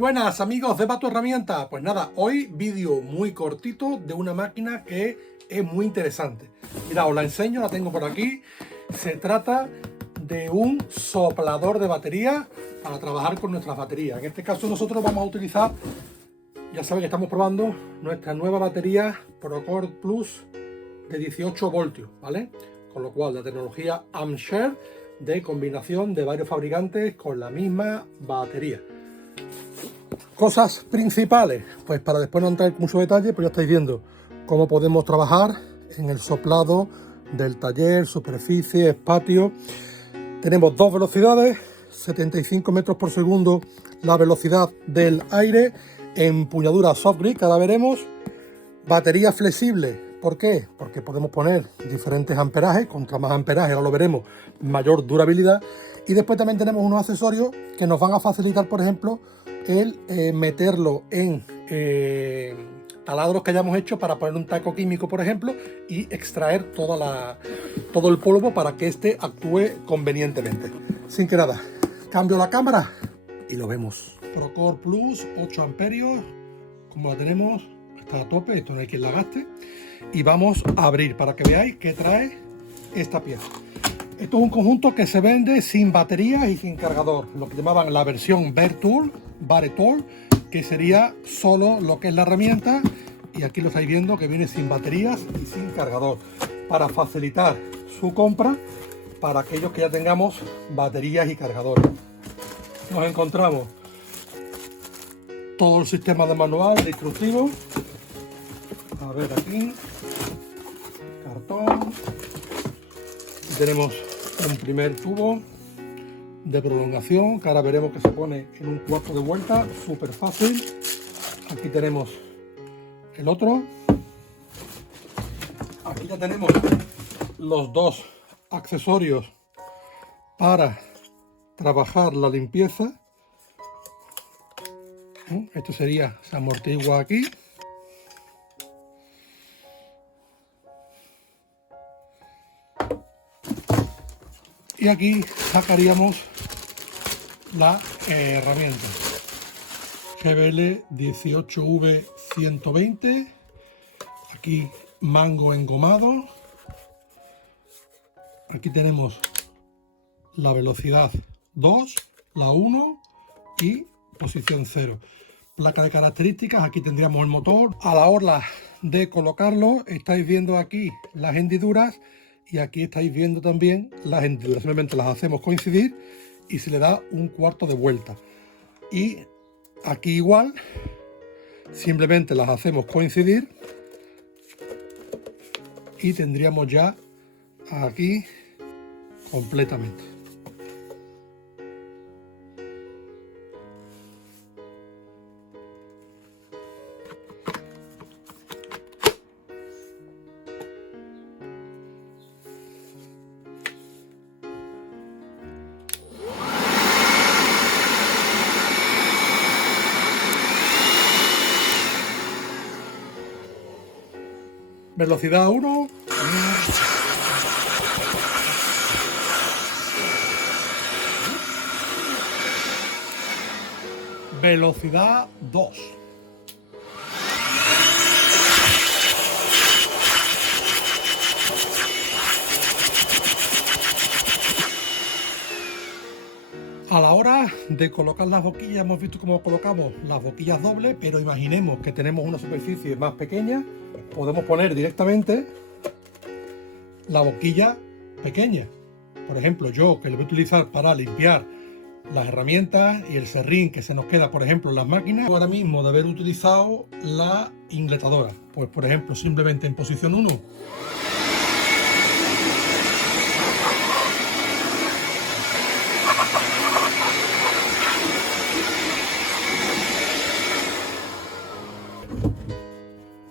Buenas amigos de Bato Herramientas, pues nada, hoy vídeo muy cortito de una máquina que es muy interesante. Mira, os la enseño, la tengo por aquí. Se trata de un soplador de batería para trabajar con nuestras baterías. En este caso nosotros vamos a utilizar, ya sabéis que estamos probando nuestra nueva batería Procore Plus de 18 voltios, ¿vale? Con lo cual la tecnología AmShare de combinación de varios fabricantes con la misma batería. Cosas principales, pues para después no entrar en mucho detalle, pues ya estáis viendo cómo podemos trabajar en el soplado del taller, superficie, patio. Tenemos dos velocidades, 75 metros por segundo la velocidad del aire, empuñadura soft grip, que ahora veremos, batería flexible. ¿Por qué? Porque podemos poner diferentes amperajes, contra más amperaje, ahora lo veremos, mayor durabilidad. Y después también tenemos unos accesorios que nos van a facilitar, por ejemplo, el meterlo en taladros que hayamos hecho para poner un taco químico, por ejemplo, y extraer todo el polvo para que éste actúe convenientemente. Sin que nada, cambio la cámara y lo vemos. Procore Plus, 8 amperios, como la tenemos, está a tope, esto no hay quien la gaste. Y vamos a abrir para que veáis qué trae esta pieza. Esto es un conjunto que se vende sin baterías y sin cargador, lo que llamaban la versión Bare Tool, que sería solo lo que es la herramienta, y aquí lo estáis viendo que viene sin baterías y sin cargador, para facilitar su compra para aquellos que ya tengamos baterías y cargadores. Nos encontramos todo el sistema de manual, de instructivo. A ver aquí, cartón. Y tenemos un primer tubo de prolongación que ahora veremos que se pone en un cuarto de vuelta, súper fácil. Aquí tenemos el otro. Aquí ya tenemos los dos accesorios para trabajar la limpieza. Esto sería, se amortigua aquí. Y aquí sacaríamos la herramienta GBL 18V120. Aquí mango engomado. Aquí tenemos la velocidad 2, la 1 y posición 0. Placa de características, aquí tendríamos el motor. A la hora de colocarlo, estáis viendo aquí las hendiduras. Y aquí estáis viendo también las hendiduras, simplemente las hacemos coincidir y se le da un cuarto de vuelta. Y aquí igual, simplemente las hacemos coincidir y tendríamos ya aquí completamente. Velocidad 1. Velocidad 2. A la hora de colocar las boquillas, hemos visto cómo colocamos las boquillas dobles, pero imaginemos que tenemos una superficie más pequeña, podemos poner directamente la boquilla pequeña. Por ejemplo, yo que lo voy a utilizar para limpiar las herramientas y el serrín que se nos queda, por ejemplo, en las máquinas, ahora mismo de haber utilizado la ingletadora, pues por ejemplo, simplemente en posición 1.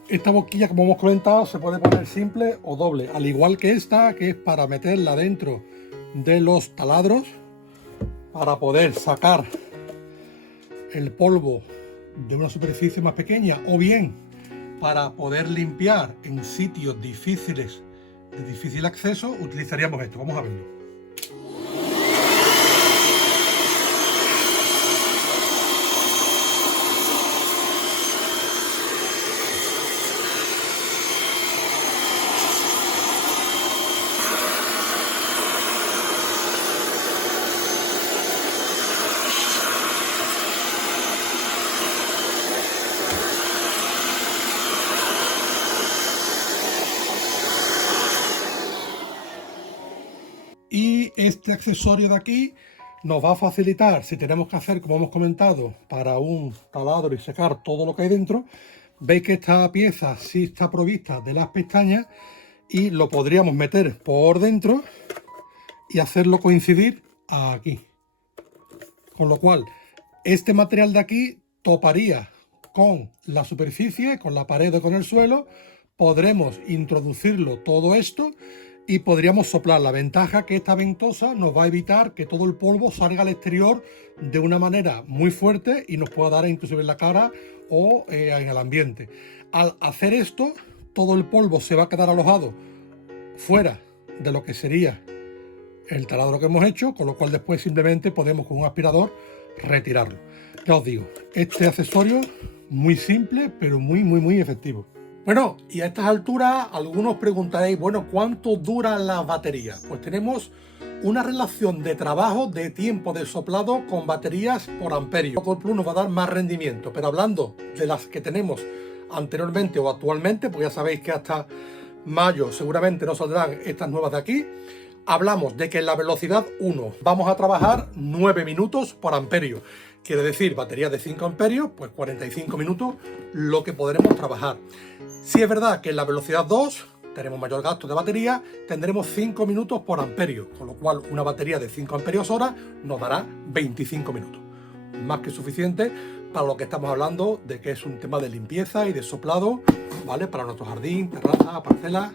Esta boquilla, como hemos comentado, se puede poner simple o doble, al igual que esta, que es para meterla dentro de los taladros, para poder sacar el polvo de una superficie más pequeña, o bien para poder limpiar en sitios difíciles, de difícil acceso, utilizaríamos esto. Vamos a verlo. Este accesorio de aquí nos va a facilitar, si tenemos que hacer, como hemos comentado, para un taladro y secar todo lo que hay dentro. Veis que esta pieza sí está provista de las pestañas y lo podríamos meter por dentro y hacerlo coincidir aquí. Con lo cual, este material de aquí toparía con la superficie, con la pared o con el suelo. Podremos introducirlo todo esto y podríamos soplar. La ventaja que esta ventosa nos va a evitar que todo el polvo salga al exterior de una manera muy fuerte y nos pueda dar inclusive en la cara o en el ambiente. Al hacer esto, todo el polvo se va a quedar alojado fuera de lo que sería el taladro que hemos hecho, con lo cual después simplemente podemos con un aspirador retirarlo. Ya os digo, este accesorio muy simple, pero muy efectivo. Bueno, y a estas alturas algunos preguntaréis, bueno, ¿cuánto duran las baterías? Pues tenemos una relación de trabajo de tiempo de soplado con baterías por amperio. Con Plus nos va a dar más rendimiento, pero hablando de las que tenemos anteriormente o actualmente, pues ya sabéis que hasta mayo seguramente no saldrán estas nuevas de aquí. Hablamos de que en la velocidad 1 vamos a trabajar 9 minutos por amperio. Quiere decir, baterías de 5 amperios, pues 45 minutos lo que podremos trabajar. Si es verdad que en la velocidad 2 tenemos mayor gasto de batería, tendremos 5 minutos por amperio, con lo cual una batería de 5 amperios hora nos dará 25 minutos. Más que suficiente para lo que estamos hablando de que es un tema de limpieza y de soplado, ¿vale? Para nuestro jardín, terraza, parcela.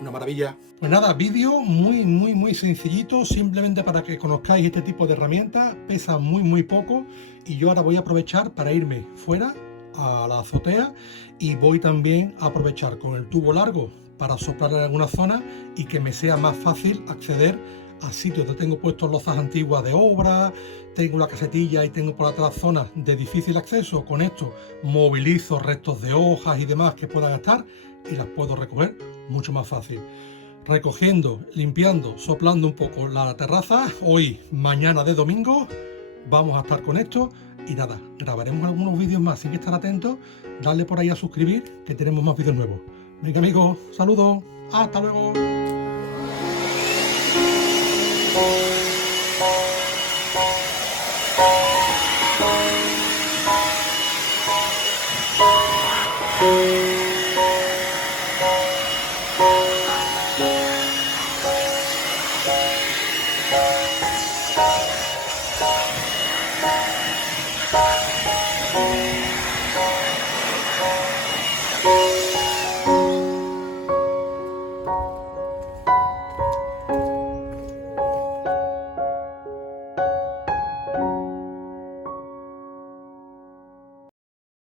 Una maravilla. Pues nada, vídeo muy sencillito, simplemente para que conozcáis este tipo de herramientas. Pesa muy poco y yo ahora voy a aprovechar para irme fuera a la azotea y voy también a aprovechar con el tubo largo para soplar en alguna zona y que me sea más fácil acceder a sitios donde tengo puestos lozas antiguas de obra, tengo la casetilla y tengo por atrás zonas de difícil acceso. Con esto movilizo restos de hojas y demás que puedan estar y las puedo recoger mucho más fácil. Recogiendo, limpiando, soplando un poco la terraza. Hoy, mañana de domingo, vamos a estar con esto y nada, grabaremos algunos vídeos más, así que estar atentos, darle por ahí a suscribir que tenemos más vídeos nuevos. Venga amigos, saludos, hasta luego.